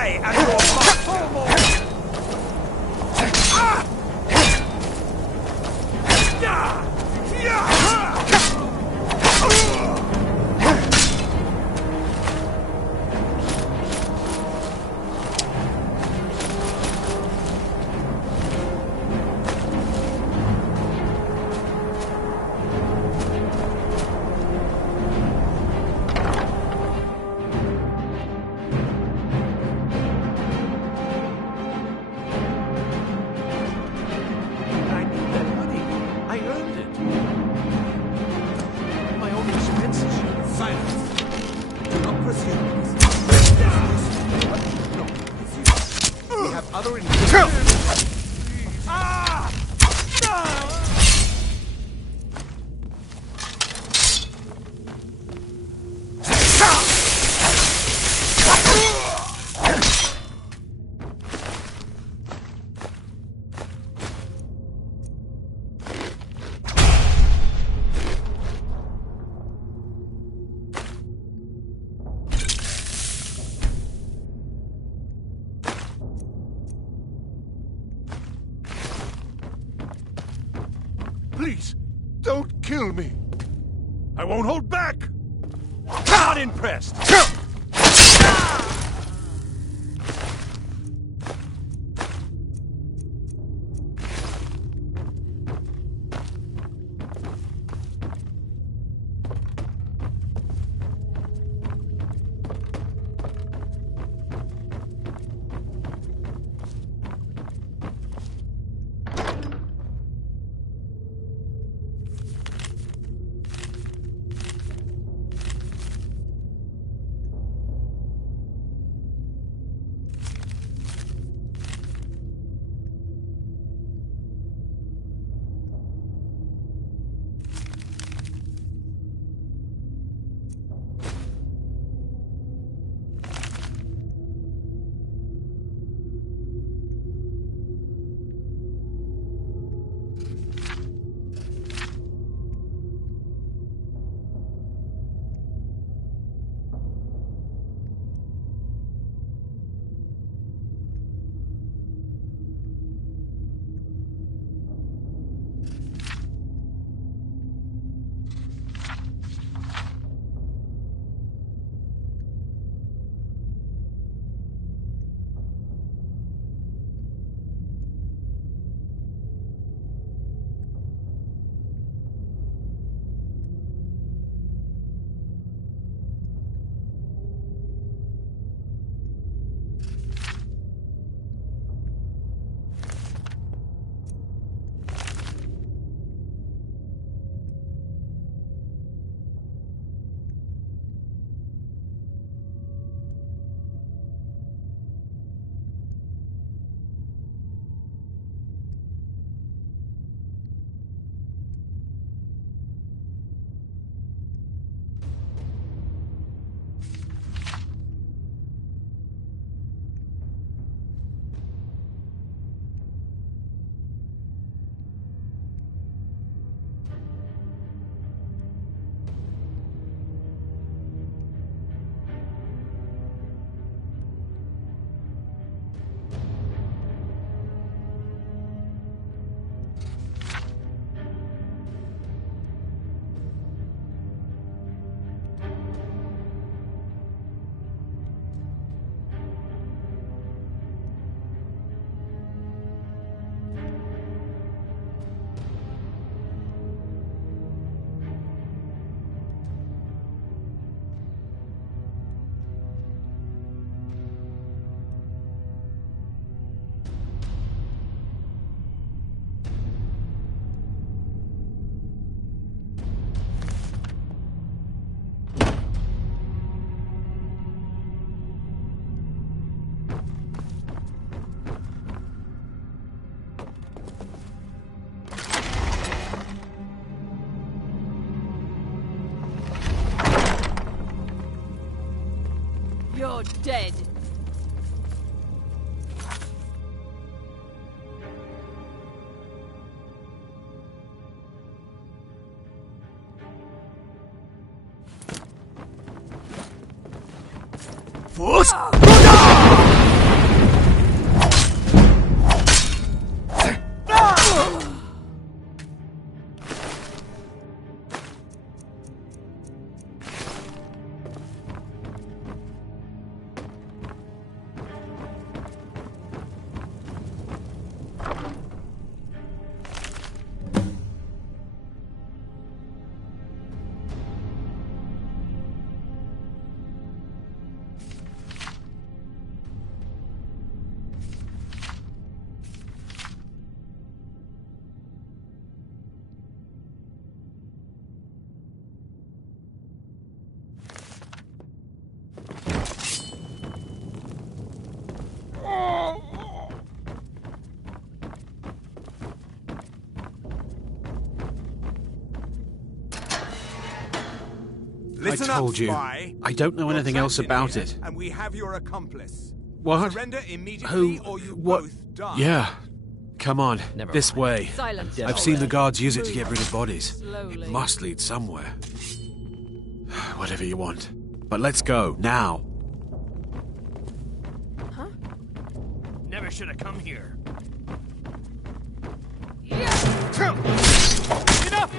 I am your master! Please, don't kill me. I won't hold back! Not impressed! You're dead. Force! Listen told up, you. spy. I don't know You're anything else trapped in about here, it. And we have your accomplice. What? Surrender immediately Who? or you What? both die. Yeah. Come on. Never This mind. way. Silence. I've seen the guards use it to get rid of bodies. Slowly. It must lead somewhere. Whatever you want. But let's go, now. Never should have come here. Enough!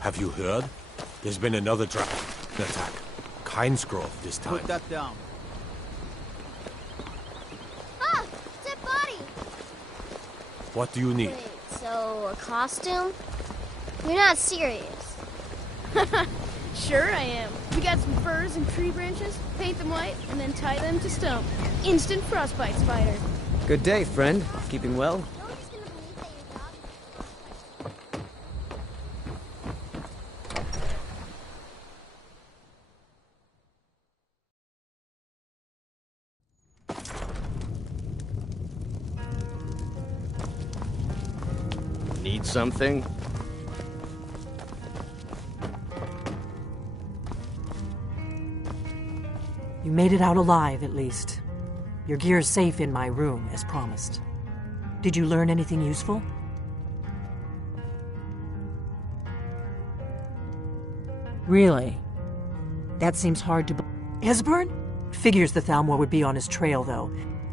Have you heard? There's been another dragon attack. Kynesgrove this time. Put that down. Ah! Dead body! What do you need? Wait, so a costume? You're not serious. Sure I am. We got some furs and tree branches, paint them white, and then tie them to stone. Instant frostbite spider. Good day, friend. Keeping well? Nobody's gonna believe that your dog... Need something? You made it out alive, at least. Your gear's safe in my room, as promised. Did you learn anything useful? Really? That seems hard to Esbern? Figures the Thalmor would be on his trail, though.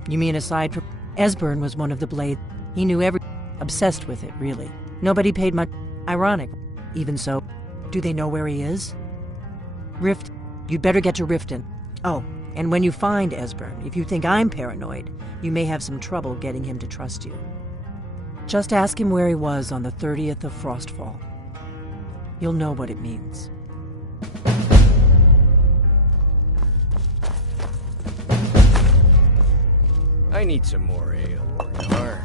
You mean aside from... Esbern was one of the Blade. He knew obsessed with it, really. Nobody paid much... Ironic. Even so, do they know where he is? Rift... You'd better get to Riften. Oh, and when you find Esbern, if you think I'm paranoid, you may have some trouble getting him to trust you. Just ask him where he was on the 30th of Frostfall. You'll know what it means. I need some more ale, Wargar.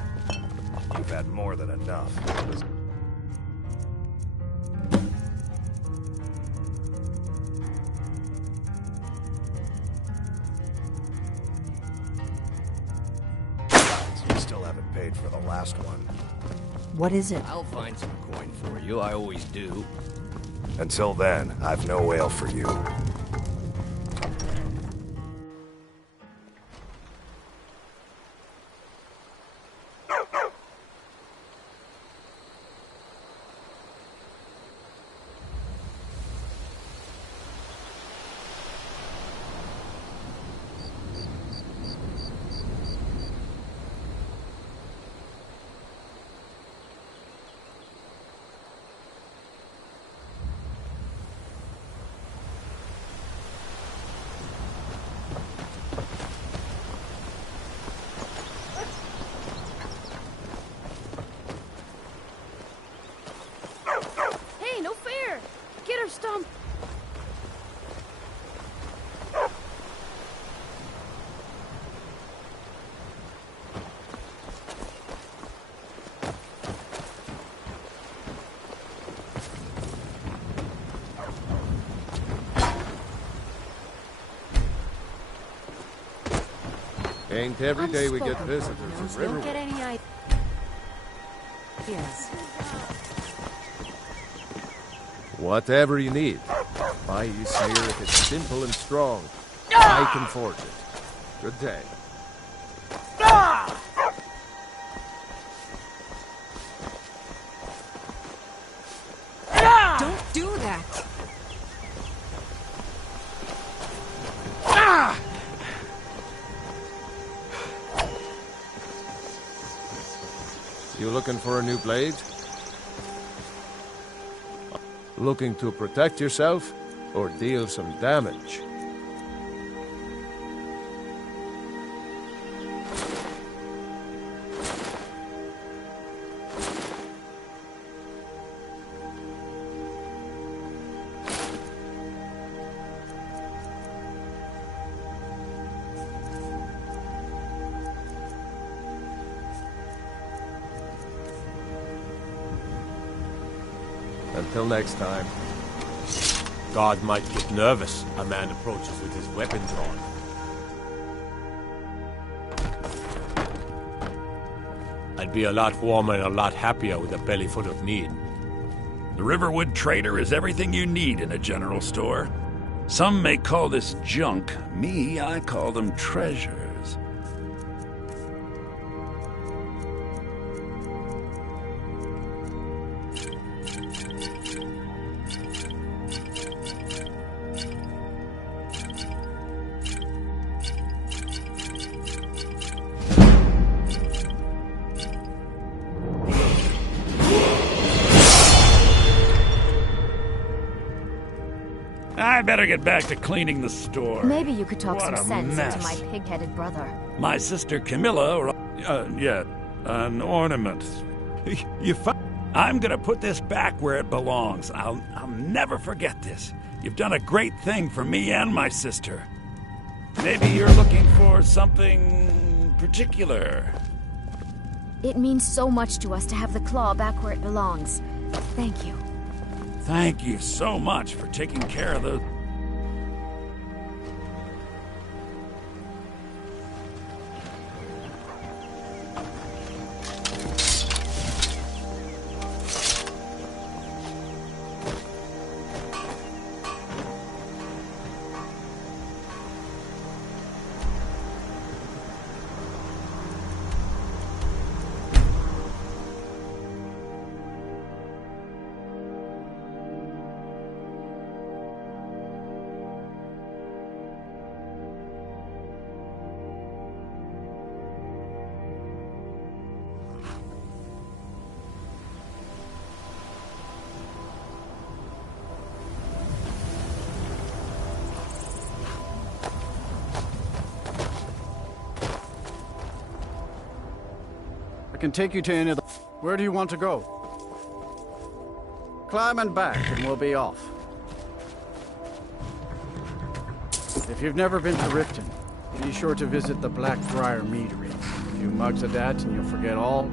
You've had more than enough. wait for the last one. What is it? I'll find some coin for you, I always do. Until then, I've no ale for you. Hey, no fair! Get her, Stump! Ain't every day we get Unspoken visitors footnotes at don't Riverwood. get any ideas. Whatever you need. Buy you Sayer if it's simple and strong. I can forge it. Good day. Don't do that! You looking for a new blade? Looking to protect yourself or deal some damage? Until next time. God might get nervous. A man approaches with his weapon drawn. I'd be a lot warmer and a lot happier with a belly full of meat. The Riverwood Trader is everything you need in a general store. Some may call this junk. Me, I call them treasures. I better get back to cleaning the store. Maybe you could talk What some a sense mess. into my pig-headed brother. My sister Camilla, an ornament. I'm gonna put this back where it belongs. I'll never forget this. You've done a great thing for me and my sister. Maybe you're looking for something particular. It means so much to us to have the claw back where it belongs. Thank you. Thank you so much for taking care of the... I can take you to any of the... Where do you want to go? Climb and back, and we'll be off. If you've never been to Riften, be sure to visit the Blackbriar Meadery. A few mugs of that, and you'll forget all...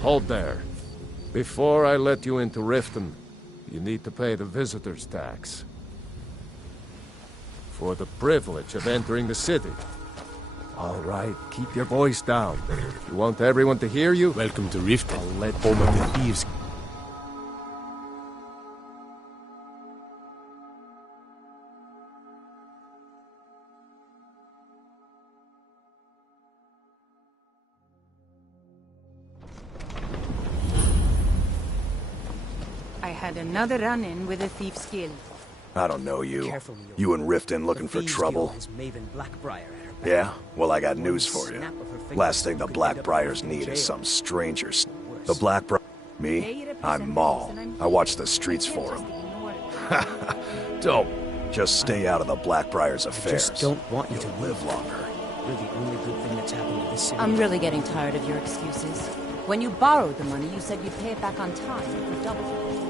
Hold there. Before I let you into Riften, you need to pay the visitor's tax. For the privilege of entering the city. All right, keep your voice down. You want everyone to hear you? Welcome to Riften. I'll let home of the thieves. I had another run-in with a thief's guild. I don't know you. You and Riften looking for trouble. Yeah? Well, I got news for you. Last thing the Blackbriars need is some strangers. The Blackbriars... Me? I'm Maul. I watch the streets for them. Don't. Just stay out of the Blackbriars' affairs. I just don't want you to live longer. You're the only good thing that's happened to this city. I'm really getting tired of your excuses. When you borrowed the money, you said you'd pay it back on time. You doubled it.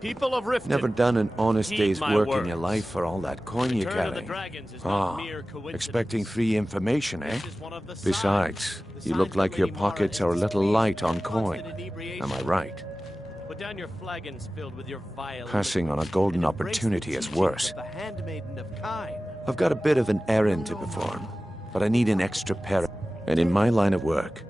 People of Riften. Never done an honest day's my work words. in your life for all that coin you Return of carry. the Dragons is not mere Expecting free information, eh? This is one of the Besides, you look like your pockets are a little light on coin. Am I right? Put down your flagons filled with your vile Passing on a golden opportunity is worse. of the handmaiden of Kyne. I've got a bit of an errand to perform, but I need an extra pair. And in my line of work,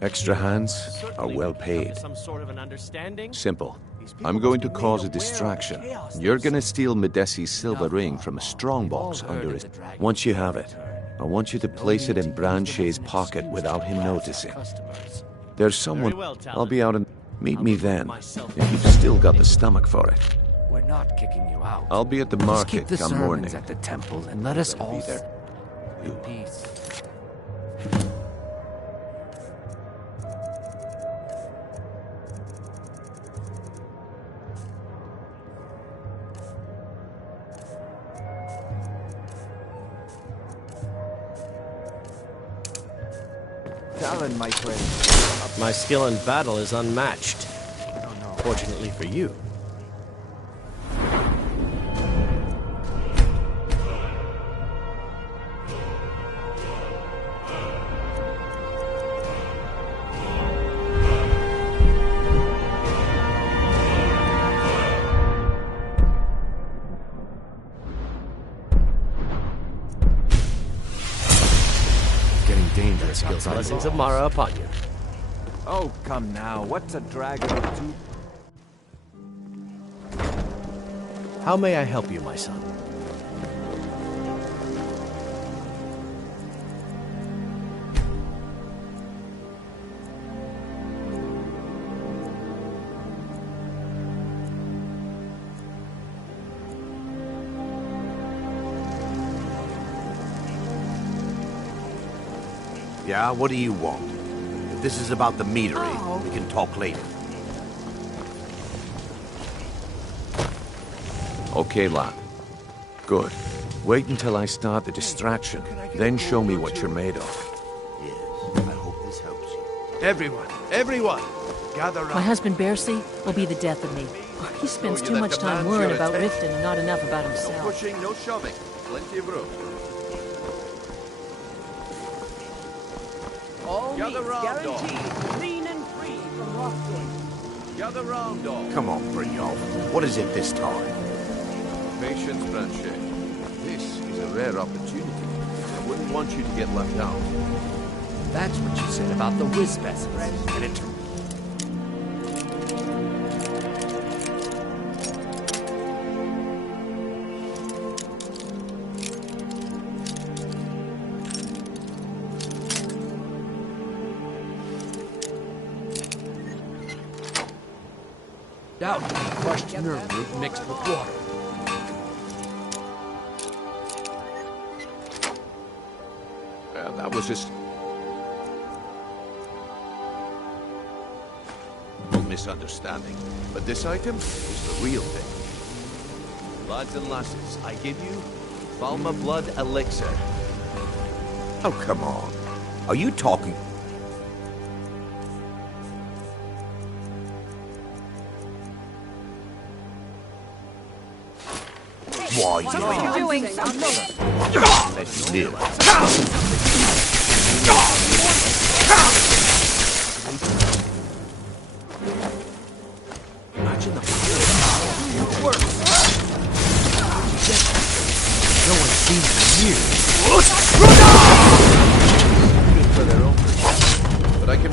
extra hands are well paid. Some sort of an understanding? Simple. I'm going to cause a distraction. You're gonna steal Medesi's silver ring from a strongbox under it. Once you have it, I want you to place it in Branche's pocket without him noticing. There's someone... I'll be out and... Meet me then, if you've still got the stomach for it. We're not kicking you out. I'll be at the Just market keep the come sermons morning. at the temple and let us all Be there. in peace. Talon, my friend. My skill in battle is unmatched. Fortunately for you. Getting dangerous outside. Blessings of Mara upon you. Oh, come now. What's a dragon or two? How may I help you, my son? Yeah, what do you want? If this is about the meadery, we can talk later. Okay, lad. Good. Wait until I start the distraction, then show me what you're made of. Yes, I hope this helps you. Everyone, gather My around. husband Bercy will be the death of me. He spends too much time worrying about Riften and not enough about Oh, No himself. pushing, no shoving. Plenty of room. All Gather meats round, dog. guaranteed clean and free from Rothgood. Gather round, dog. Come on, Brynjolf. What is it this time? Patience, Branche. This is a rare opportunity. I wouldn't want you to get left out. That's what you said about the whiz vessels. And it out crushed nerve root mixed with water. That was just... No misunderstanding. But this item is the real thing. Lads and lasses, I give you Falma Blood Elixir. Oh, come on. Are you talking? Why, You're doing something. let's live. Imagine the work. No one's seen it in years. For their own protection. But I can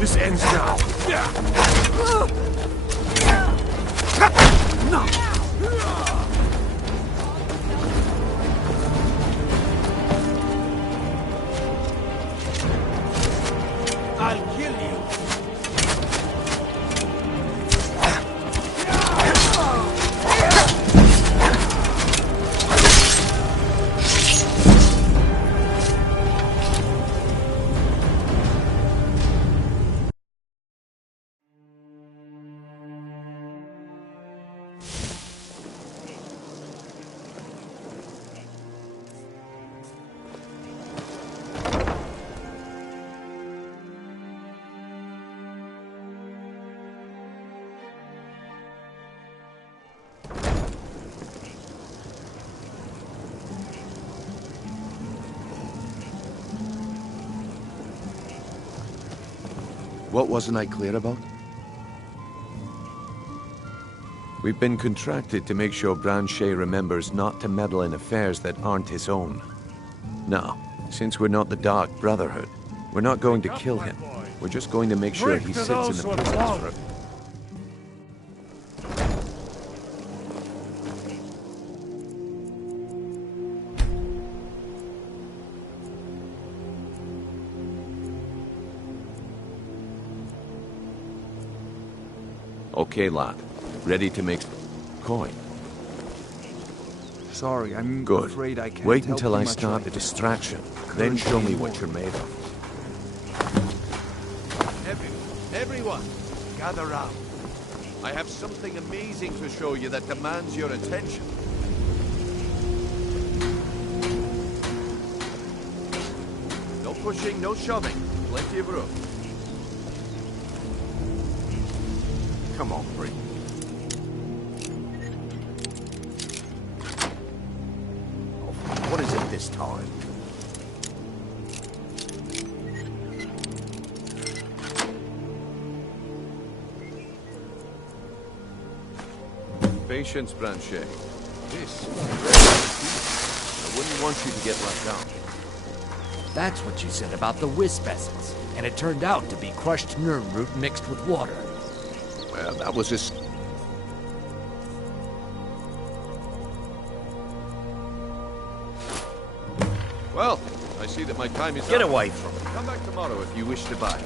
This ends now. No. I'll kill you. What wasn't I clear about? We've been contracted to make sure Branchet remembers not to meddle in affairs that aren't his own. Now, since we're not the Dark Brotherhood, we're not going to kill him. We're just going to make sure he sits in the prisons for a... Okay, lad. Ready to make coin. Sorry, I'm Good. afraid I can't Wait help until you I much. start the distraction. Then show me what you're made of. Everyone, gather round. I have something amazing to show you that demands your attention. No pushing, no shoving. Plenty of room. Come on, Bree. What is it this time? Patience, Branchet. This I wouldn't want you to get let down. That's what you said about the wisp essence. And it turned out to be crushed nerve root mixed with water. Well, that was just... Well, I see that my time is Get up. away from me. Come back tomorrow if you wish to buy.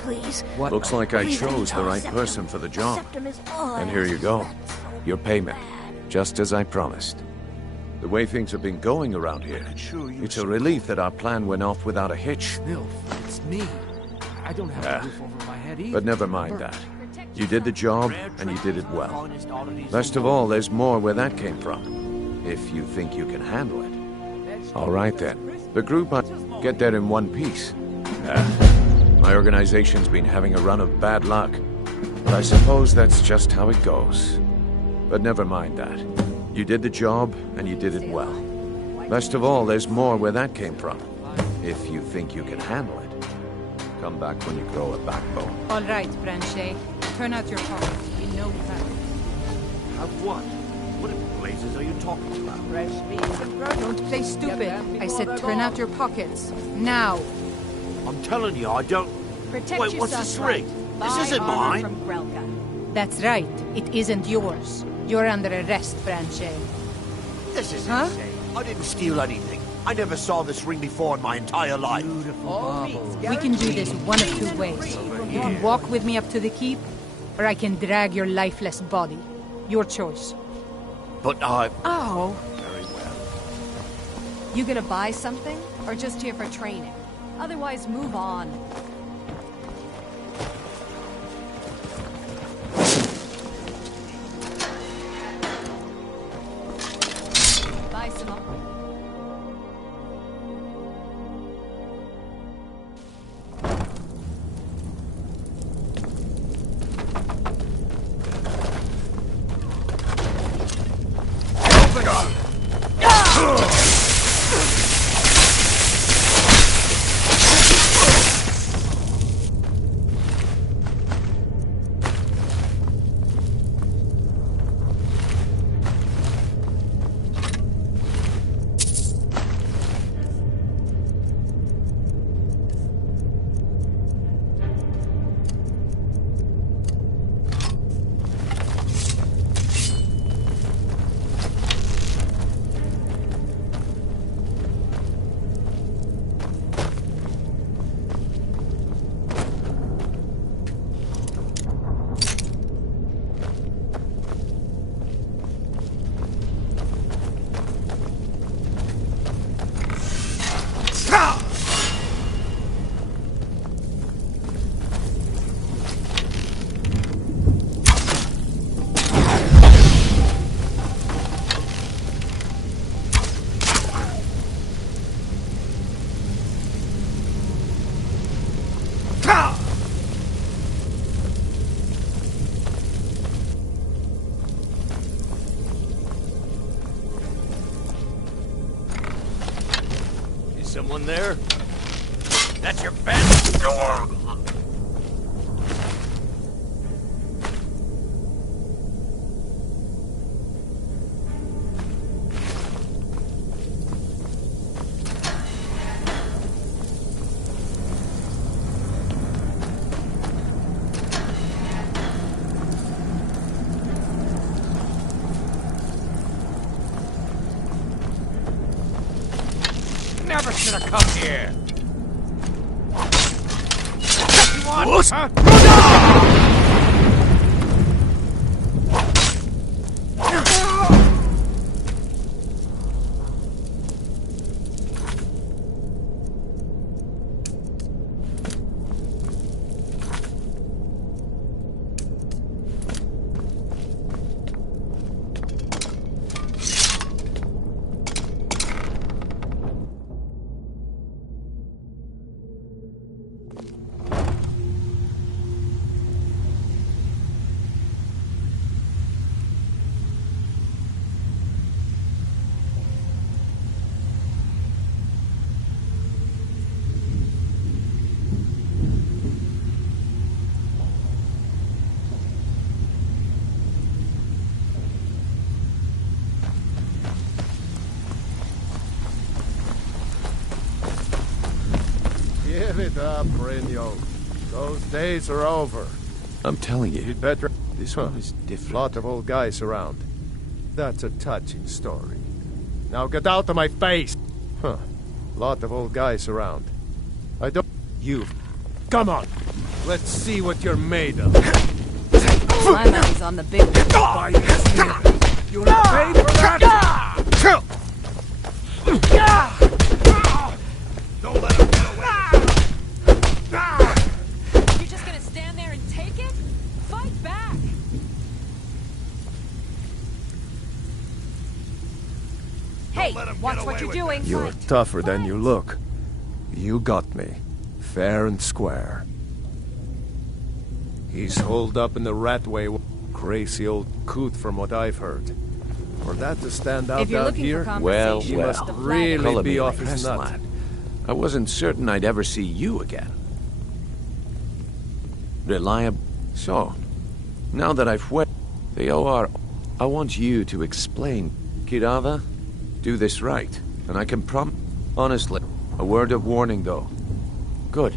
Please. What? Looks like I chose the right person for the job. And here you go. Your payment. Just as I promised. The way things have been going around here, it's a relief that our plan went off without a hitch. Nilf, it's me. I don't have a roof over my head either. But never mind that. You did the job, and you did it well. Best of all, there's more where that came from. If you think you can handle it. All right then. The group might get there in one piece. My organization's been having a run of bad luck. But I suppose that's just how it goes. But never mind that. You did the job, and you did it well. Best of all, there's more where that came from. If you think you can handle it. Come back when you grow a backbone. All right, Branchet. Turn out your pockets. We know you have it. Have what? What in blazes are you talking about? Don't play stupid. I said turn out your pockets. Now. I'm telling you, I don't... Protect Wait, what's this ring? This isn't mine. That's right. It isn't yours. You're under arrest, Branchet. This is insane. I didn't steal anything. I never saw this ring before in my entire life. We can do this one of two ways. You can walk with me up to the keep, or I can drag your lifeless body. Your choice. But I... Oh. Very well. You gonna buy something? Or just here for training? Otherwise, move on. Buy some up. Someone there? That's your best door! Never should have come here. You want? Huh? Give it up, Brynjo. Those days are over. I'm telling you. You'd better... This one is different. Lot of old guys around. That's a touching story. Now get out of my face! Huh. Lot of old guys around. I don't... You. Come on! Let's see what you're made of. My money's on the big one. You paid for that? Don't let him get away! You're just gonna stand there and take it? Fight back! Hey, watch what you're doing. You're tougher than you look. You got me. Fair and square. He's holed up in the Ratway. Crazy old coot from what I've heard. For that to stand out you're out looking here, for well, he must really Color be me off like his this, nut. lad. I wasn't certain I'd ever see you again. Reliable. So, now that I've wet the OR, I want you to explain. Kirava, do this right, and I can honestly, a word of warning though. Good.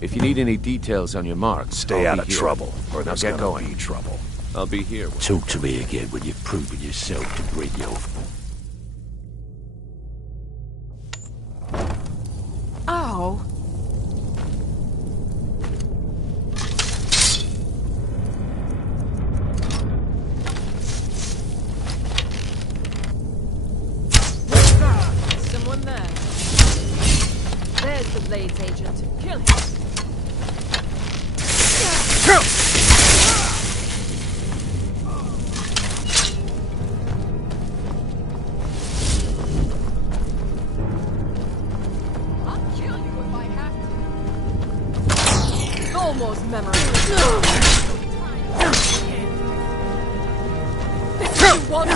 If you need any details on your marks, Stay I'll out be of here. trouble, or Now there's get gonna going. be trouble. I'll be here. Talk to me again when you've proven yourself to Brynjo. Oh. Someone there. There's the Blades agent. Kill him. I'll kill you if I have to. Almost memory. You want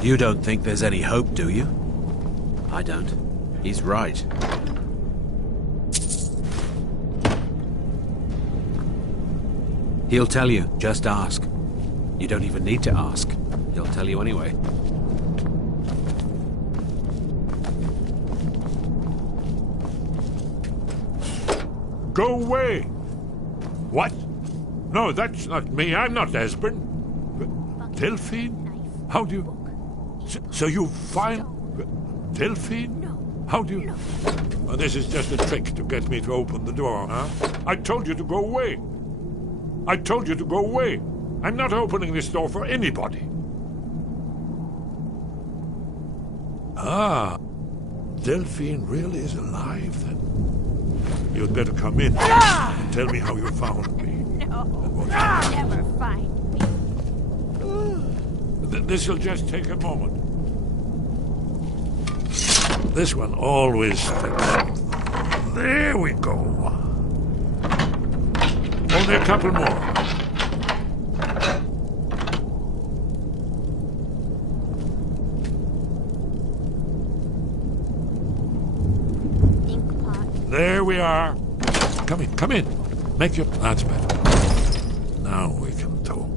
You don't think there's any hope, do you? I don't. He's right. He'll tell you. Just ask. You don't even need to ask. He'll tell you anyway. Go away! What? No, that's not me. I'm not Esbern. Delphine? How do you... So you find... Delphine? How do you... Oh, this is just a trick to get me to open the door, huh? I told you to go away. I told you to go away. I'm not opening this door for anybody. Ah, Delphine really is alive, then. You'd better come in. And tell me how you found me. No, never find me. This'll just take a moment. This one always fits. There we go. Only a couple more. There we are. Come in, come in. Make your... That's better. Now we can talk.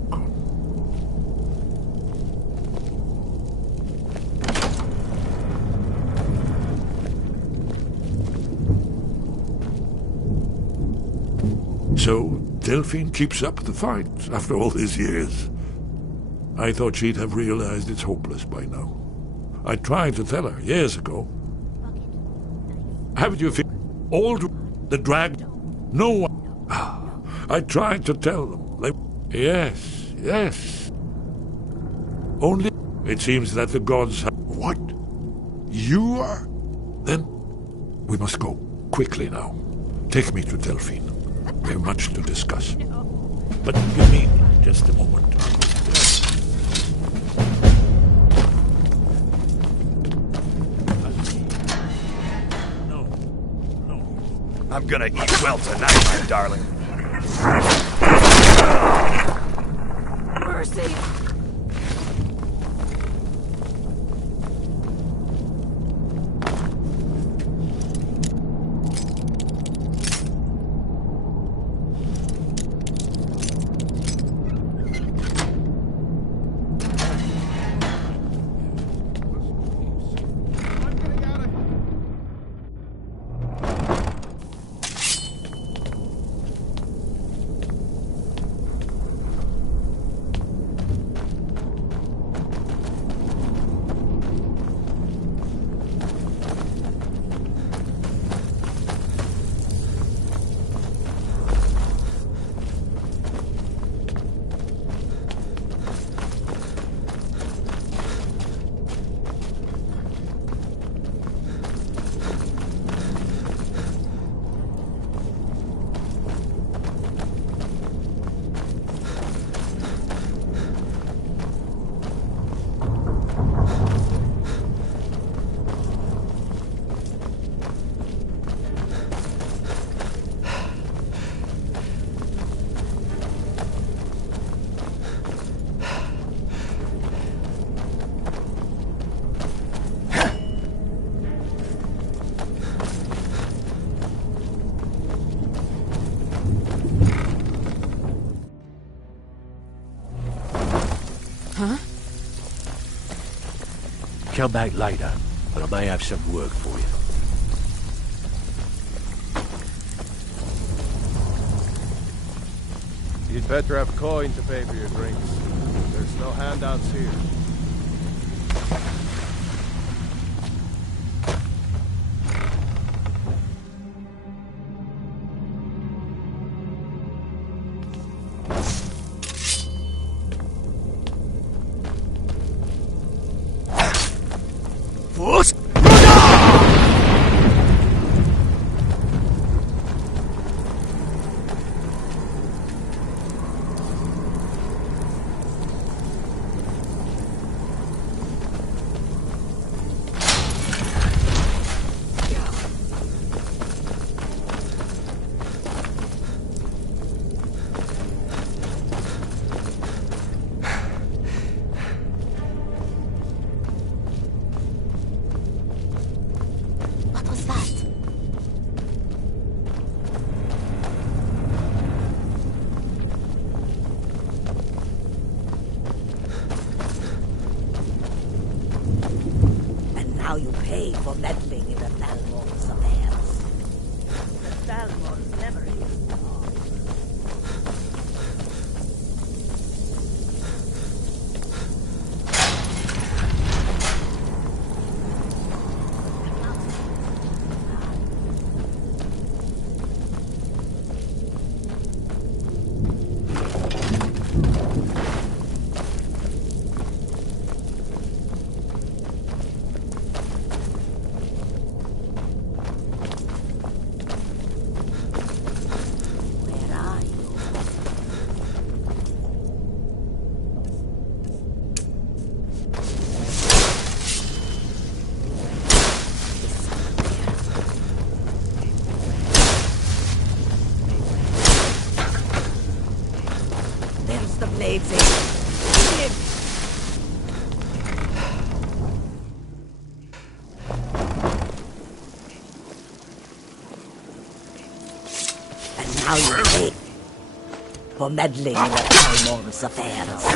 So, Delphine keeps up the fight after all these years. I thought she'd have realized it's hopeless by now. I tried to tell her years ago. Haven't you all the drag? No one. I tried to tell them. Yes, yes. Only it seems that the gods have... What? You are? Then we must go quickly now. Take me to Delphine. We have much to discuss. But give me just a moment. I'm gonna eat well tonight, my darling. Mercy! Come back later, but I may have some work for you. You'd better have coin to pay for your drinks. There's no handouts here. now you pay for meddling in the Thalmor's affairs. The Thalmor's never here. Now you pay for meddling in the Thalmor's affairs.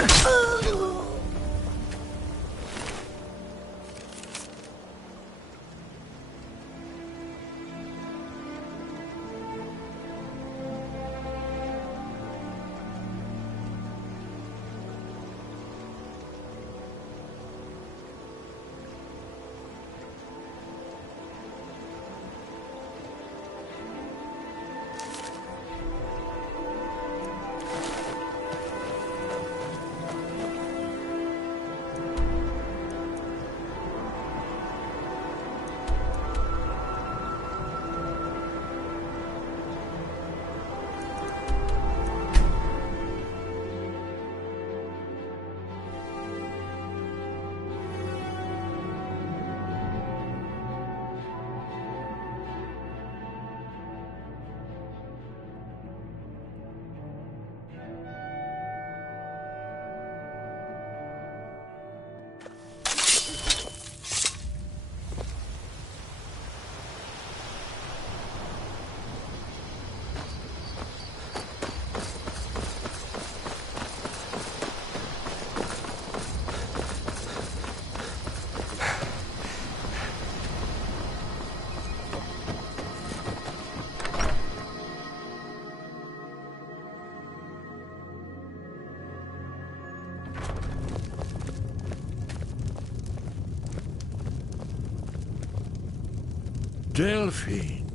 Delphine.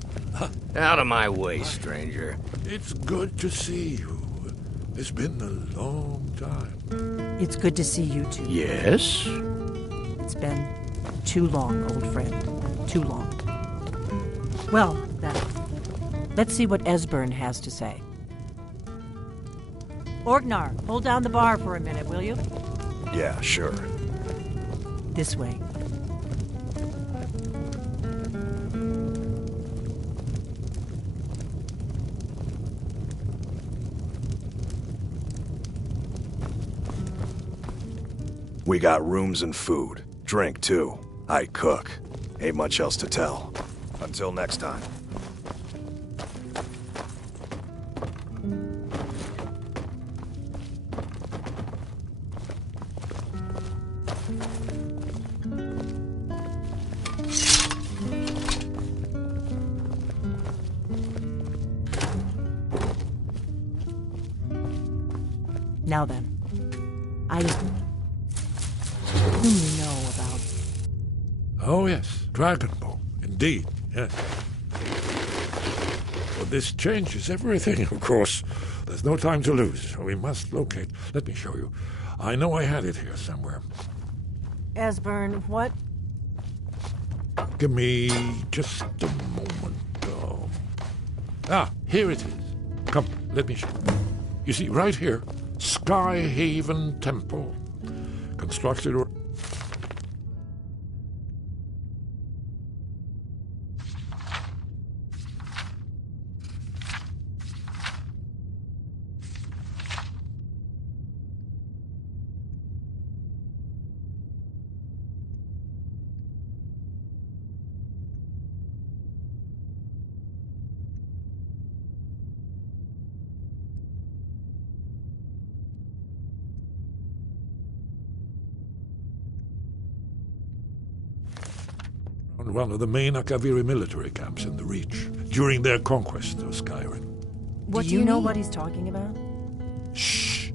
Out of my way, stranger. It's good to see you. It's been a long time. It's good to see you too. Yes? It's been too long, old friend. Too long. Well, then, let's see what Esbern has to say. Orgnar, hold down the bar for a minute, will you? Yeah, sure. This way. We got rooms and food. Drink, too. I cook. Ain't much else to tell. Until next time. Now then, who you know about? Oh yes, Dragonbow, indeed, yes. Well, this changes everything, of course. There's no time to lose. We must locate. Let me show you. I know I had it here somewhere. Esbern, what? Give me just a moment. Here it is. Come, let me show you. You see, right here, Skyhaven Temple. Constructed... one of the main Akaviri military camps in the Reach during their conquest of Skyrim. Do you know what he's talking about? Shh!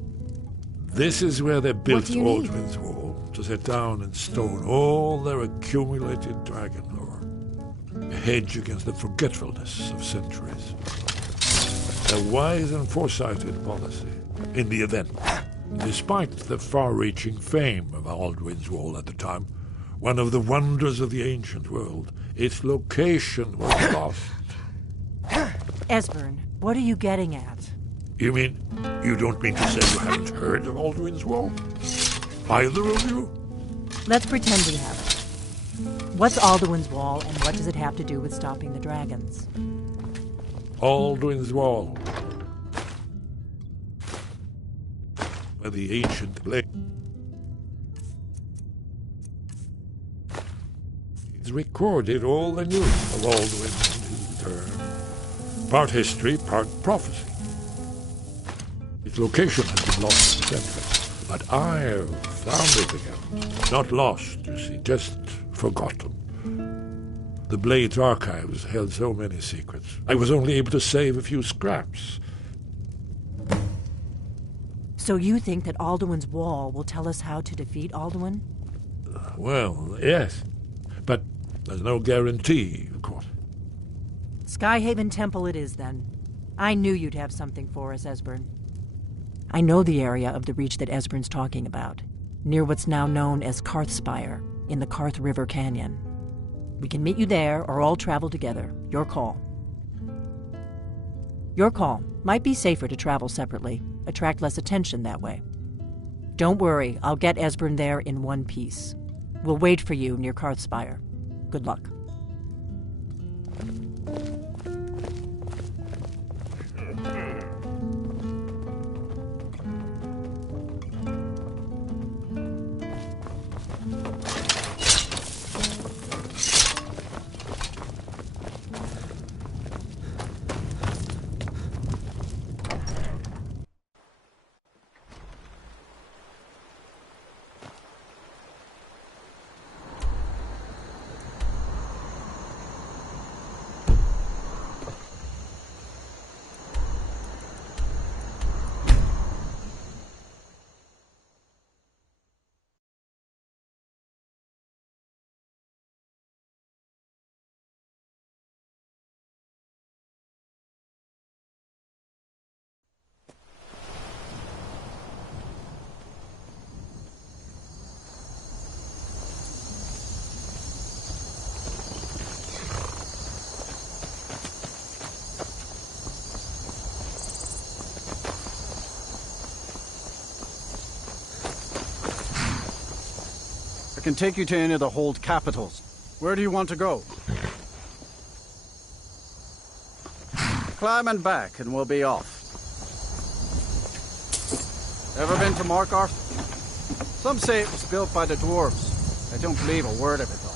This is where they built Aldrin's Wall, to set down in stone all their accumulated dragon lore. A hedge against the forgetfulness of centuries. A wise and foresighted policy, in the event. Despite the far-reaching fame of Aldrin's Wall at the time, one of the wonders of the ancient world, its location was lost. Esbern, what are you getting at? You mean, you don't mean to say you haven't heard of Aldrin's Wall? Either of you? Let's pretend we haven't. What's Alduin's Wall, and what does it have to do with stopping the dragons? Aldrin's Wall. Where the ancient blade. It's recorded all the news of Aldwin and his return. Part history, part prophecy. Its location has been lost in centuries, but I've found it again. Not lost, you see, just forgotten. The Blade's archives held so many secrets. I was only able to save a few scraps. So you think that Alduin's Wall will tell us how to defeat Alduin? Well, yes. But there's no guarantee, of course. Skyhaven Temple it is, then. I knew you'd have something for us, Esbern. I know the area of the Reach that Esbern's talking about, near what's now known as Karthspire, in the Karth River Canyon. We can meet you there, or all travel together. Your call. Your call. Might be safer to travel separately. Attract less attention that way. Don't worry, I'll get Esbern there in one piece. We'll wait for you near Karthspire. Good luck. I can take you to any of the hold capitals. Where do you want to go? Climb and back, and we'll be off. Ever been to Markarth? Some say it was built by the dwarves. I don't believe a word of it, though.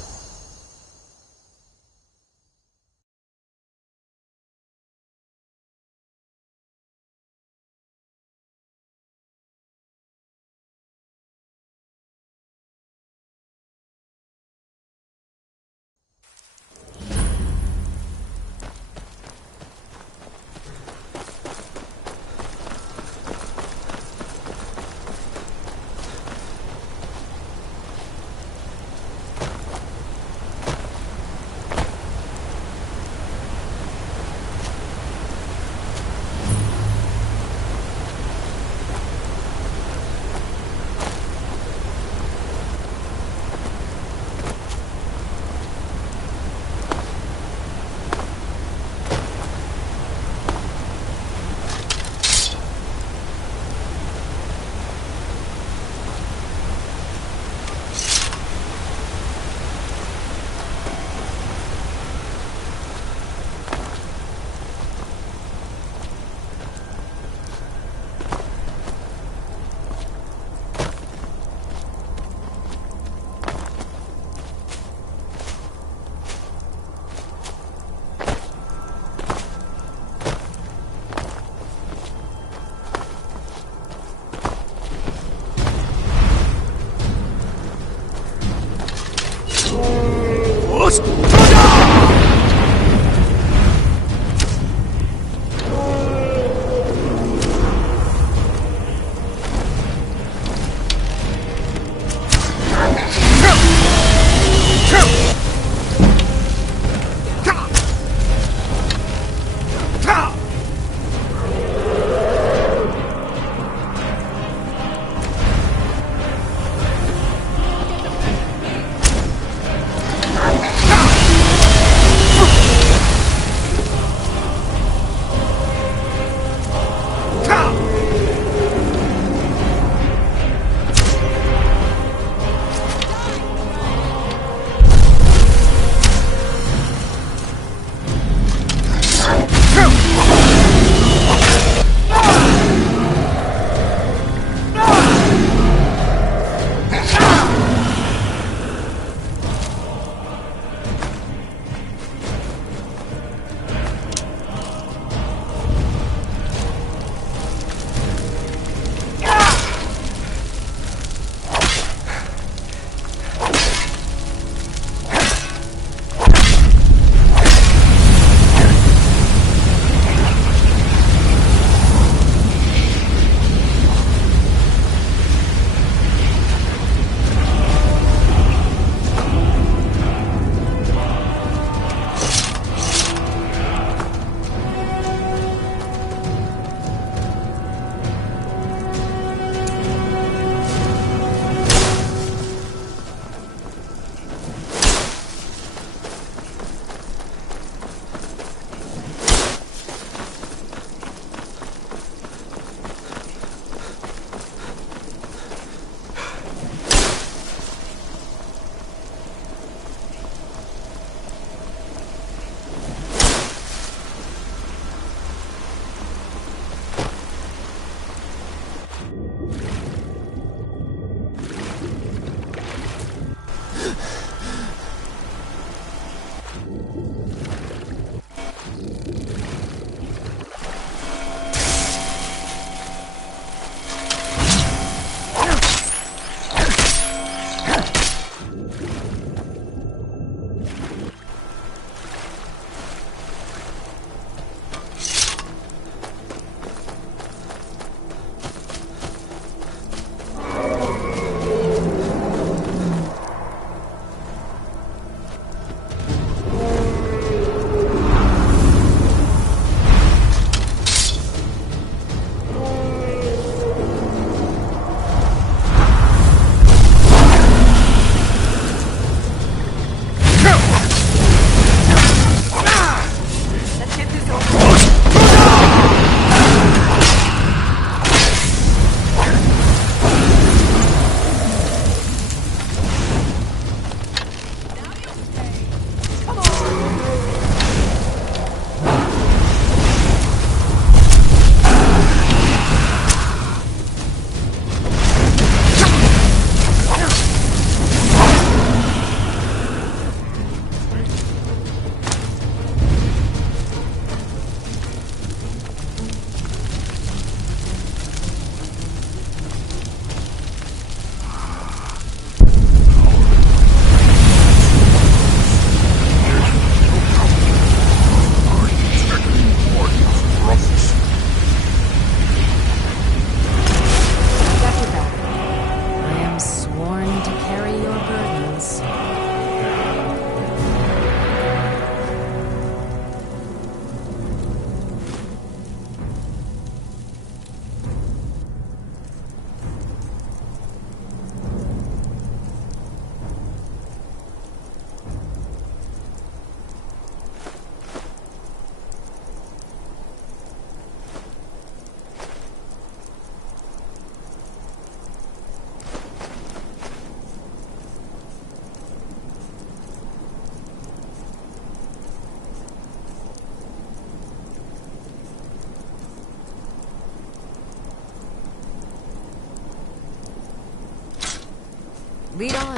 Lead on.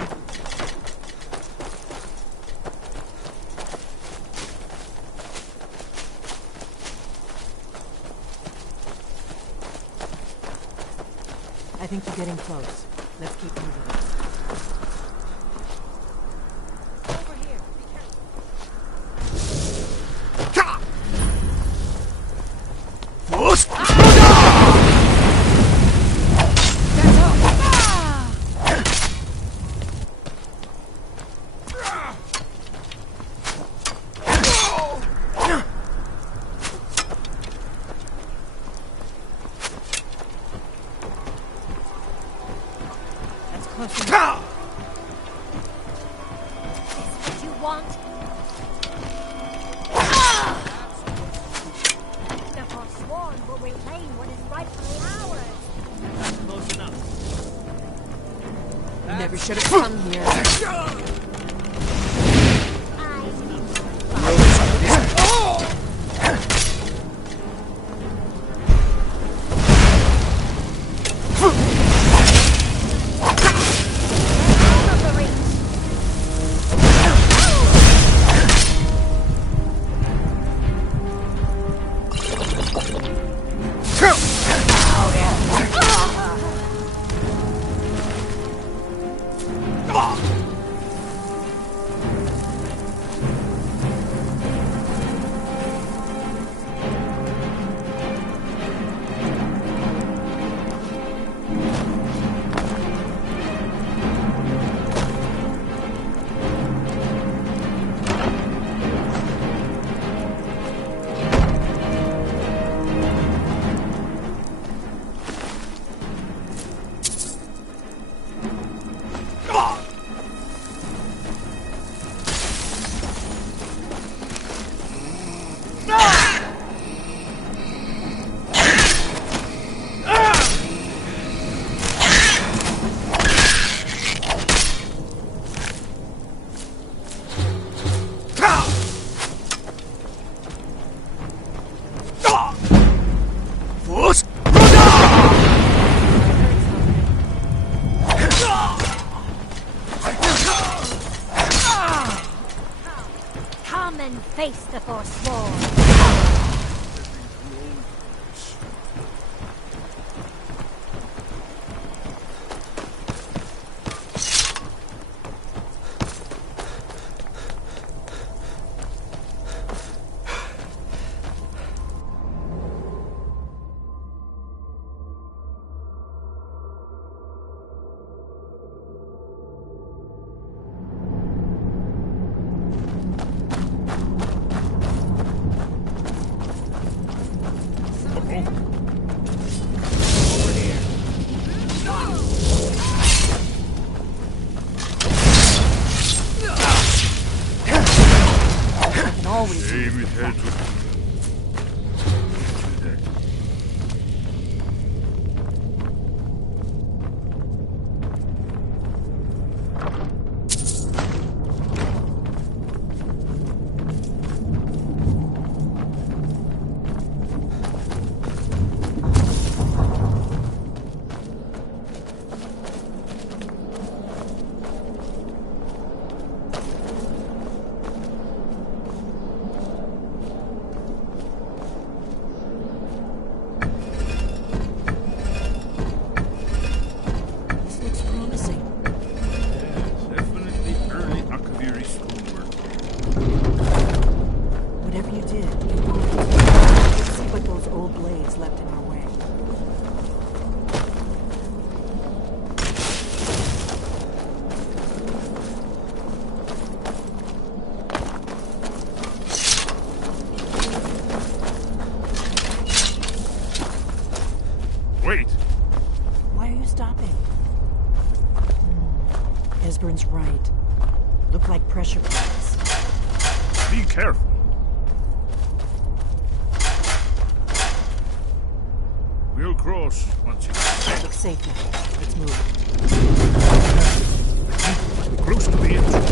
I think you're getting close. Let's keep moving. Over here. Be careful. What you want? The Forsworn will reclaim what is rightfully ours. Close enough. Never should have come here. Come and face the Forsworn. Wait! Why are you stopping? Esbern's right. Look like pressure plates. Be careful. We'll cross once you get Looks safe now. Let's move. we're close to the entrance.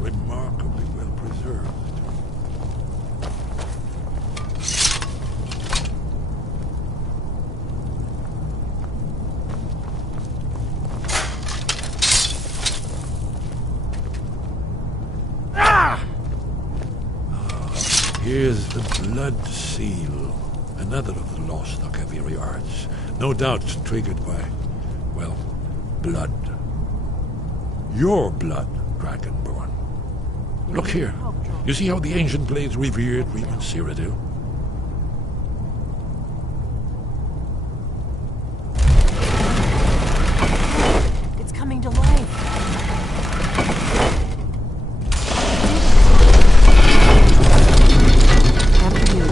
Remarkably well preserved. Here's the blood seal, another of the lost Akaviri arts, no doubt triggered by well, blood. Your blood, Dragonborn. Look here. You see how the ancient blades revered Regan Cyrodiil? It's coming to life. After you.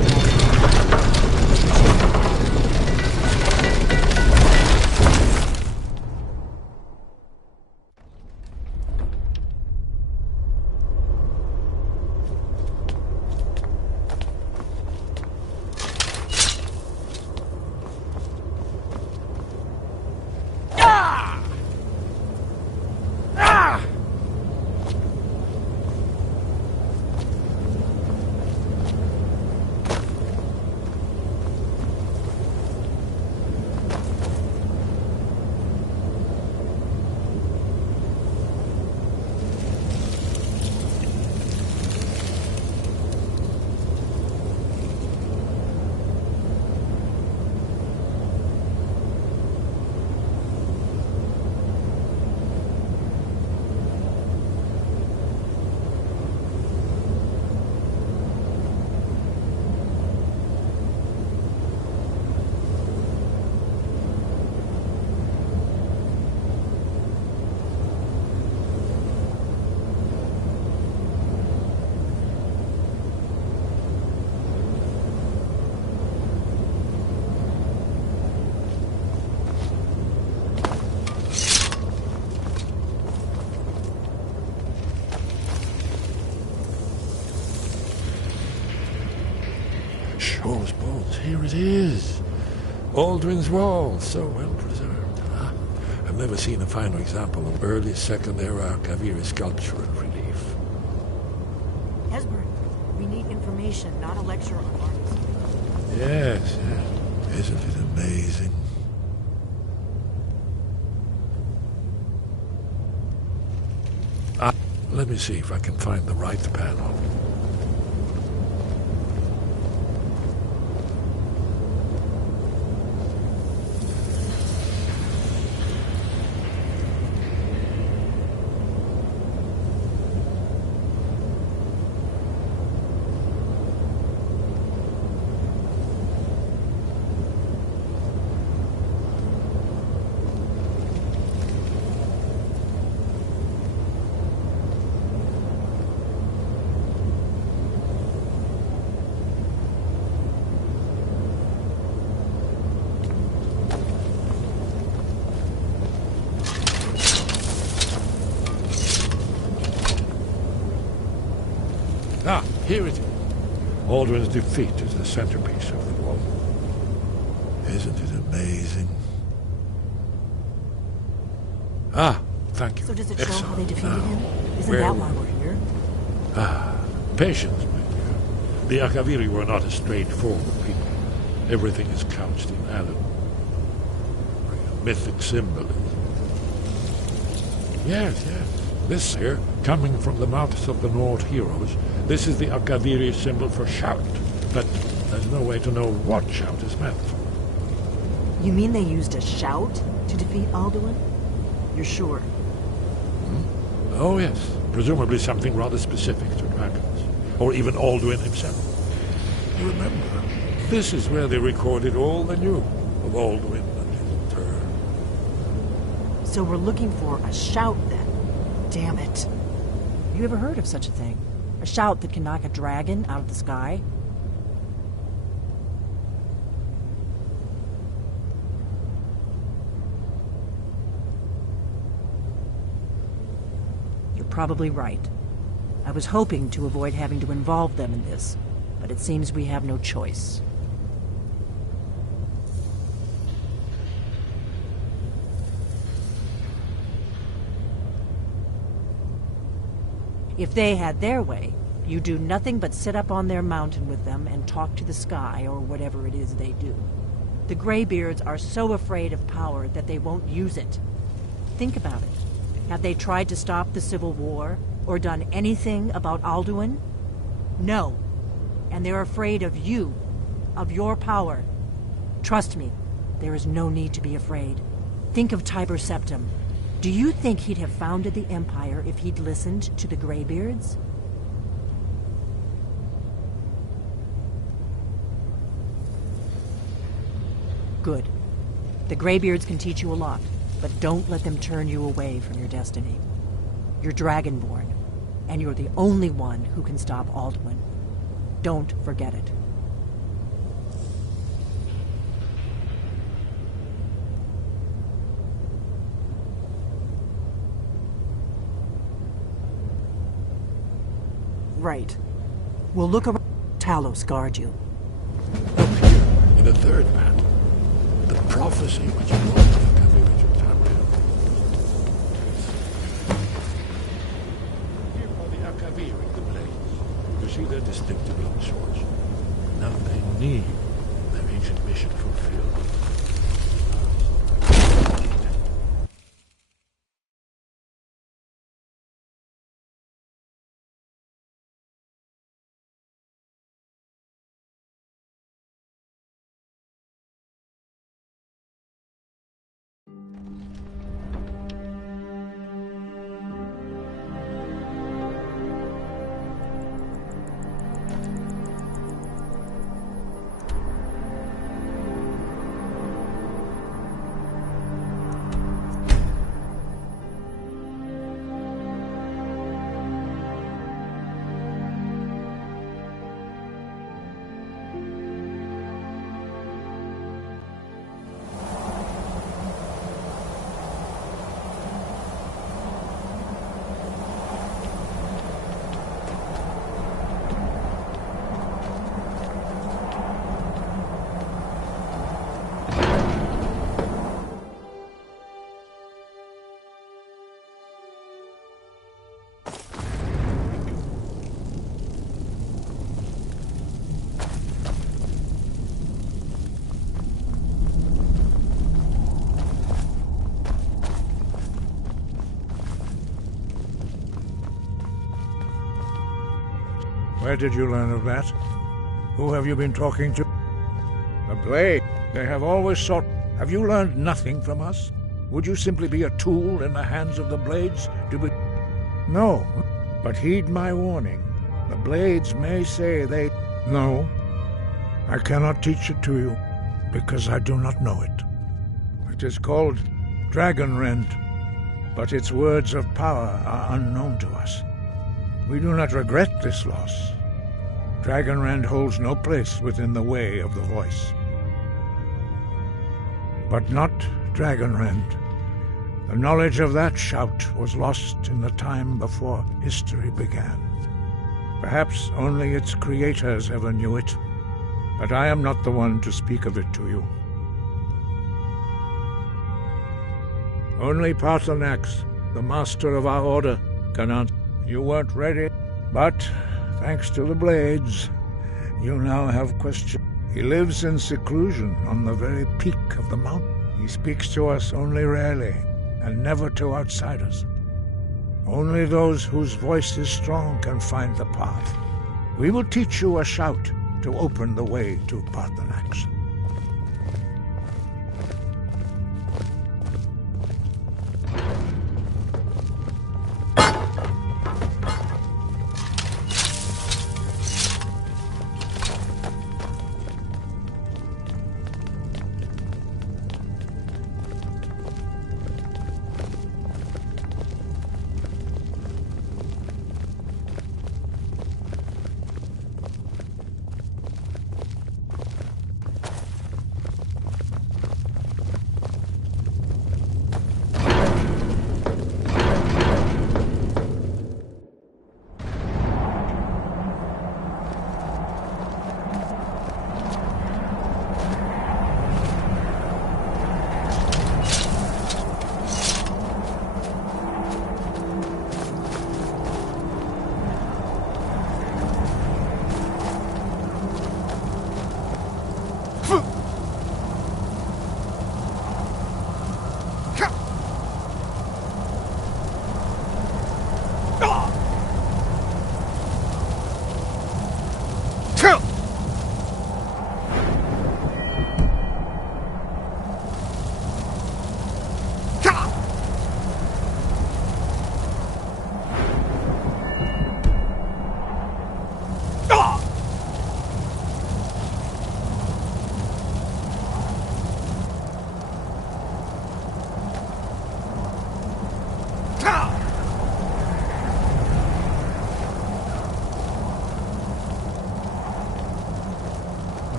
Shaw's bones, here it is. Alduin's Wall, so well preserved. I've never seen a finer example of early Second Era Kaviri sculpture and relief. Esbern, we need information, not a lecture on art. Yes, isn't it amazing? Let me see if I can find the right panel. Here it is. Alduin's defeat is the centerpiece of the wall. Isn't it amazing? Thank you. So does it show Excellent. how they defeated him? Isn't where that were why we're here? Patience, my dear. The Akaviri were not a straightforward people. Everything is couched in allegory, mythic symbolism. Yes. This here, coming from the mouths of the Nord heroes, this is the Akaviri symbol for shout. But there's no way to know what shout is meant. You mean they used a shout to defeat Alduin? You're sure? Oh, yes. Presumably something rather specific to dragons. Or even Alduin himself. Remember, this is where they recorded all they knew of Alduin and his turn. So we're looking for a shout, then. Damn it. You ever heard of such a thing? A shout that can knock a dragon out of the sky? You're probably right. I was hoping to avoid having to involve them in this, but it seems we have no choice. If they had their way, you do nothing but sit up on their mountain with them and talk to the sky or whatever it is they do. The Greybeards are so afraid of power that they won't use it. Think about it. Have they tried to stop the Civil War or done anything about Alduin? No. And they're afraid of you, of your power. Trust me, there is no need to be afraid. Think of Tiber Septim. Do you think he'd have founded the Empire if he'd listened to the Greybeards? Good. The Greybeards can teach you a lot, but don't let them turn you away from your destiny. You're Dragonborn, and you're the only one who can stop Alduin. Don't forget it. Right. We'll look around. Talos guard you. In the third map, the prophecy which brought the village of Tamriel. Here are the Akavir in the blades. You see their distinctive long swords. Now they need their ancient mission fulfilled. Where did you learn of that? Who have you been talking to? The Blade. They have always sought... Have you learned nothing from us? Would you simply be a tool in the hands of the Blades to be... No, but heed my warning. The Blades may say they... No, I cannot teach it to you, because I do not know it. It is called Dragonrend, but its words of power are unknown to us. We do not regret this loss. Dragonrend holds no place within the way of the voice. But not Dragonrend. The knowledge of that shout was lost in the time before history began. Perhaps only its creators ever knew it, but I am not the one to speak of it to you. Only Paarthurnax, the master of our order, can answer. You weren't ready, but thanks to the Blades, you now have questions. He lives in seclusion on the very peak of the mountain. He speaks to us only rarely, and never to outsiders. Only those whose voice is strong can find the path. We will teach you a shout to open the way to Paarthurnax.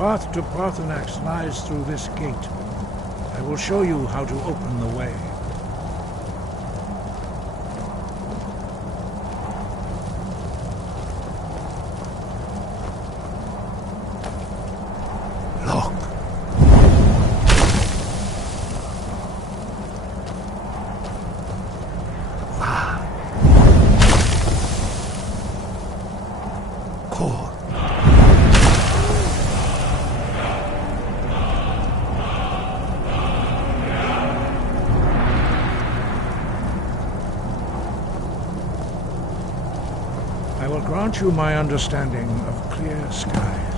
path to Parthenax lies through this gate. I will show you how to open the way. Grant you my understanding of clear skies.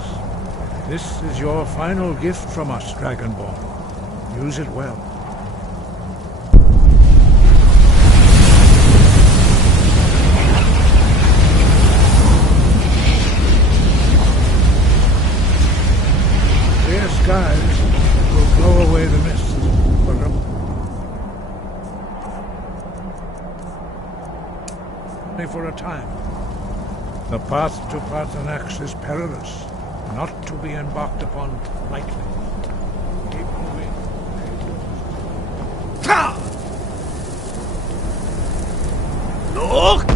This is your final gift from us, Dragonborn. Use it well. Clear skies will blow away the mists, but only for a time. The path to Parthenax is perilous, not to be embarked upon lightly. Keep moving. Look!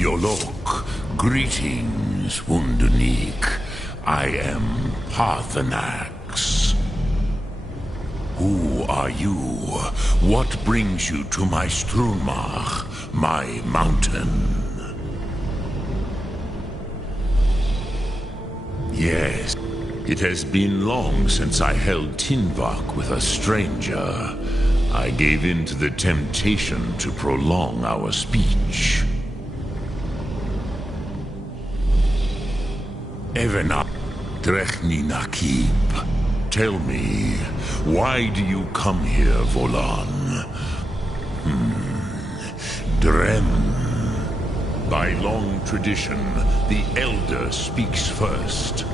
Yolok. Greetings, Wunderneek. I am Parthenax. Who are you? What brings you to my Strunmach, my mountain? Yes, it has been long since I held Tinvak with a stranger. I gave in to the temptation to prolong our speech. Evena Drechni Nakib, tell me, why do you come here, Volan? Drem. By long tradition, the Elder speaks first.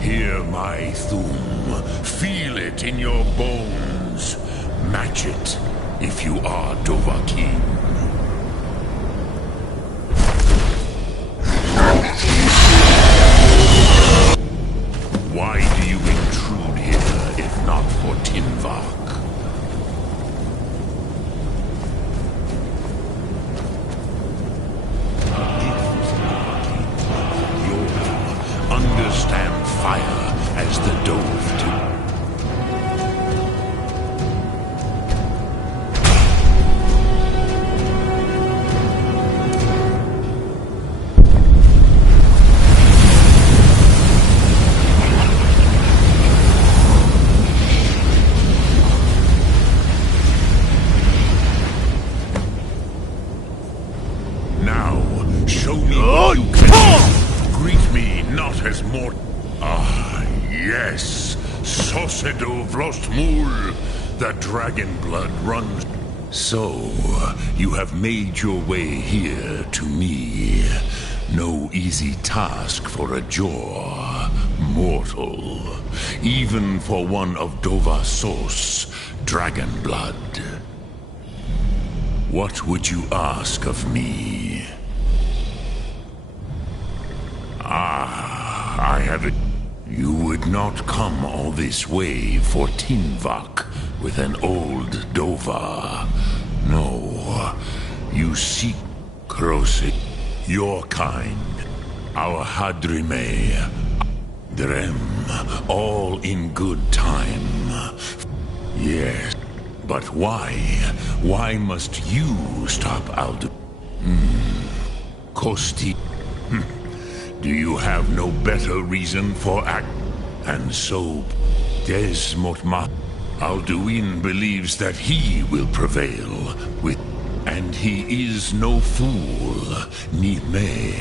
Hear my Thum. Feel it in your bones. Match it if you are Dovahkiin. Why do you intrude here if not for Tinvak? Understand fire as the Dove do. Now, show me what you can. Greet me not as more. Ah, yes. Sosedo Vlostmul. The dragon blood runs. So, you have made your way here to me. No easy task for a Jor, mortal. Even for one of Dovasos, dragon blood. What would you ask of me? Ah, I have it. You would not come all this way for Tinvak with an old Dova. No, you seek Krosi, your kind, our Hadrime, Drem, all in good time. Yes, but why? Why must you stop Aldu? Kosti. Do you have no better reason for act? And so, Desmotma, Alduin believes that he will prevail with, and he is no fool, Nime.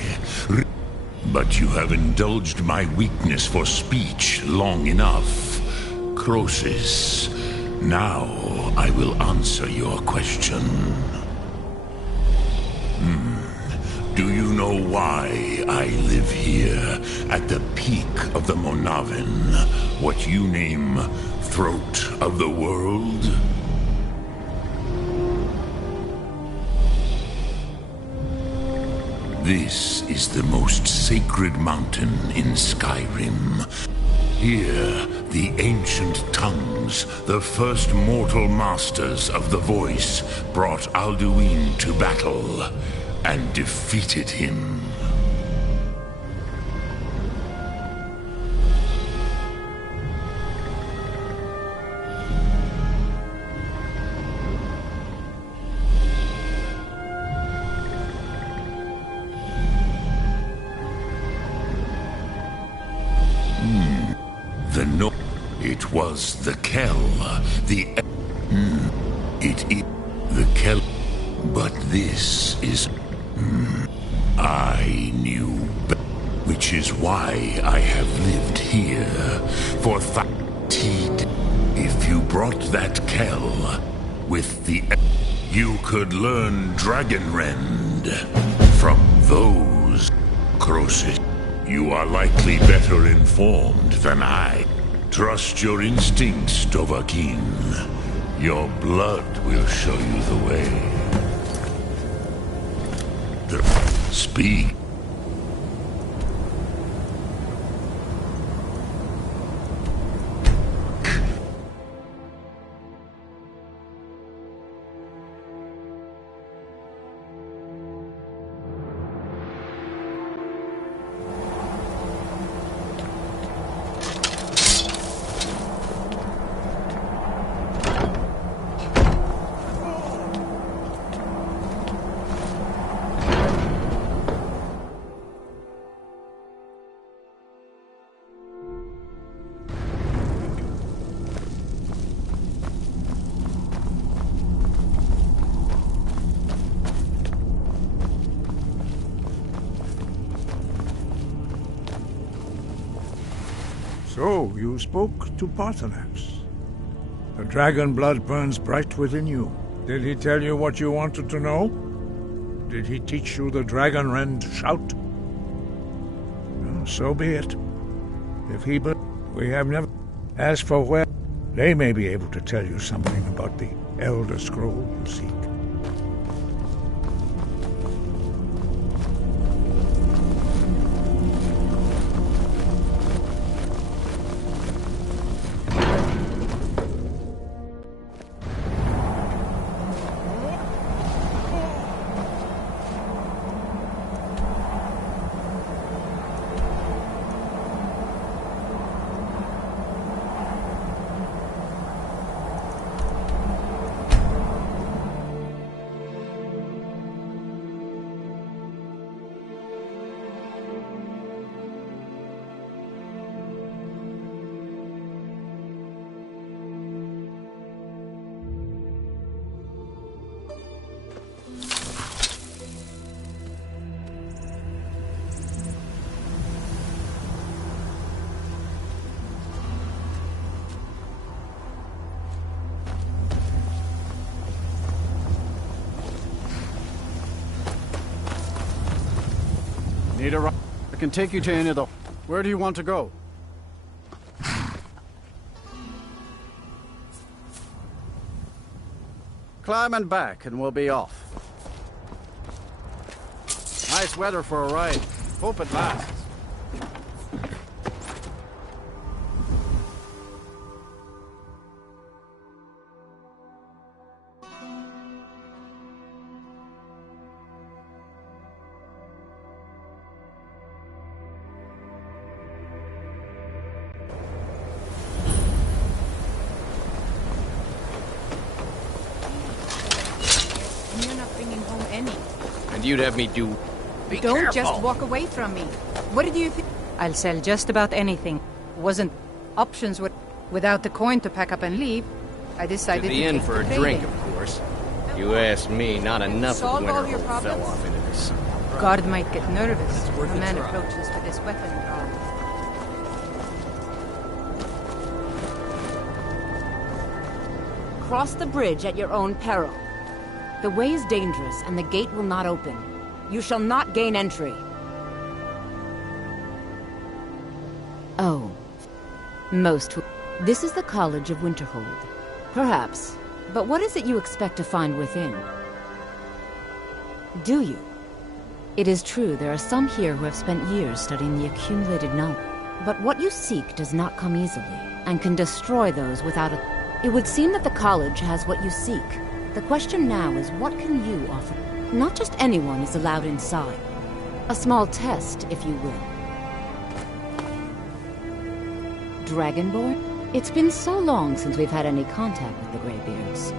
But you have indulged my weakness for speech long enough, Crosis. Now I will answer your question. Do you know why I live here at the peak of the Monavin, what you name Throat of the World? This is the most sacred mountain in Skyrim. Here, the ancient tongues, the first mortal masters of the voice, brought Alduin to battle and defeated him. It was the Kell, it is the Kell, but this is, I knew, which is why I have lived here, for Thatid. If you brought that Kell with the, you could learn Dragonrend from those Crosis. You are likely better informed than I. Trust your instincts, Dovahkiin. Your blood will show you the way. Speak. So, you spoke to Parthenax. The dragon blood burns bright within you. Did he tell you what you wanted to know? Did he teach you the dragon rend shout? Well, so be it. If he but we have never... As for where... They may be able to tell you something about the Elder Scroll you seek. Need a ride? I can take you to any of the... Where do you want to go? Climb and back, and we'll be off. Nice weather for a ride. Hope it lasts. And you'd have me do... Don't just walk away from me. What did you think? I'll sell just about anything. Wasn't options were without the coin to pack up and leave. I decided to the inn take for the a drink, trading. of course. You asked me, not enough of Solve all your Winterhold fell problems? off into this. Guard might get nervous if worth a a man try. approaches with his weapon drawn. Cross the bridge at your own peril. The way is dangerous, and the gate will not open. You shall not gain entry. Oh. This is the College of Winterhold. Perhaps. But what is it you expect to find within? Do you? It is true there are some here who have spent years studying the accumulated knowledge. But what you seek does not come easily, and can destroy those without a... It would seem that the college has what you seek. The question now is, what can you offer? Not just anyone is allowed inside. A small test, if you will. Dragonborn? It's been so long since we've had any contact with the Greybeards.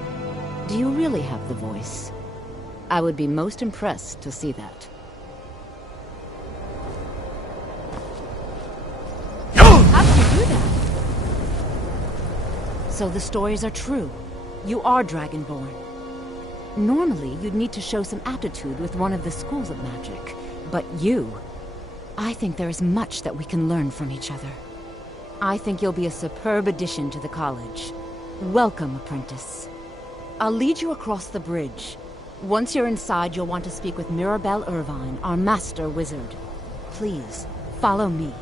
Do you really have the voice? I would be most impressed to see that. How did you do that? So the stories are true. You are Dragonborn. Normally, you'd need to show some aptitude with one of the schools of magic. But you... I think there is much that we can learn from each other. I think you'll be a superb addition to the college. Welcome, apprentice. I'll lead you across the bridge. Once you're inside, you'll want to speak with Mirabelle Irvine, our master wizard. Please, follow me.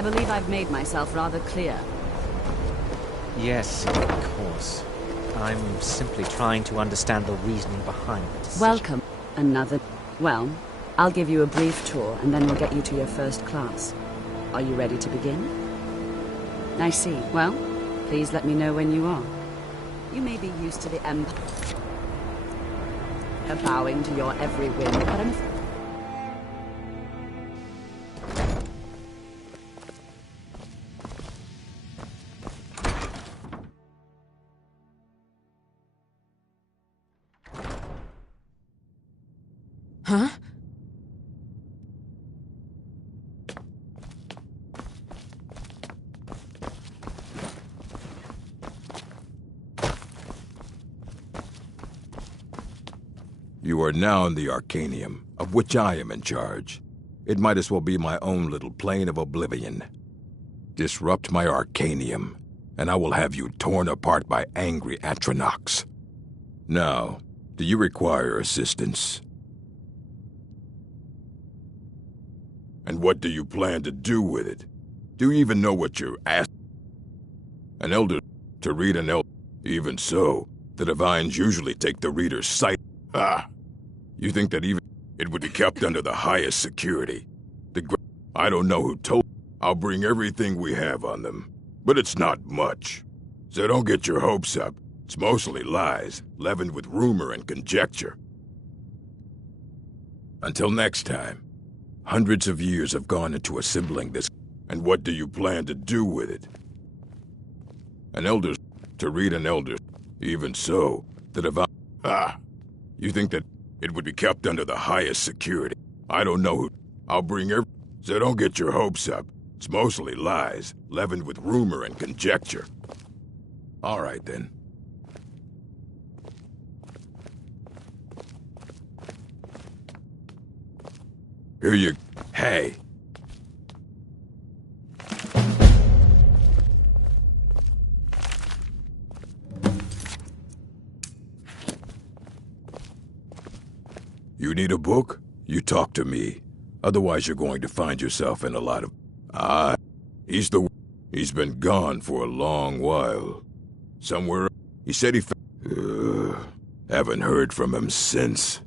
I believe I've made myself rather clear. Yes, of course. I'm simply trying to understand the reasoning behind the decision. Welcome. Another... Well, I'll give you a brief tour, and then we'll get you to your first class. Are you ready to begin? I see. Well, please let me know when you are. You may be used to the Empire bowing to your every whim, but I'm... Huh? You are now in the Arcanium, of which I am in charge. It might as well be my own little plane of oblivion. Disrupt my Arcanium, and I will have you torn apart by angry Atronachs. Now, do you require assistance? And what do you plan to do with it? Do you even know what you're asking? An elder to read an elder. Even so, the divines usually take the reader's sight. Ah! You think that even it would be kept under the highest security? I don't know who told. I'll bring everything we have on them. But it's not much. So don't get your hopes up. It's mostly lies, leavened with rumor and conjecture. Until next time, hundreds of years have gone into assembling this. And what do you plan to do with it? An elder to read an elder. Even so, the divine... Ah! You think that it would be kept under the highest security? I don't know who... I'll bring every... So don't get your hopes up. It's mostly lies, leavened with rumor and conjecture. All right, then. Here you... Hey! You need a book? You talk to me. Otherwise you're going to find yourself in a lot of... He's been gone for a long while. Somewhere... He said he... Haven't heard from him since.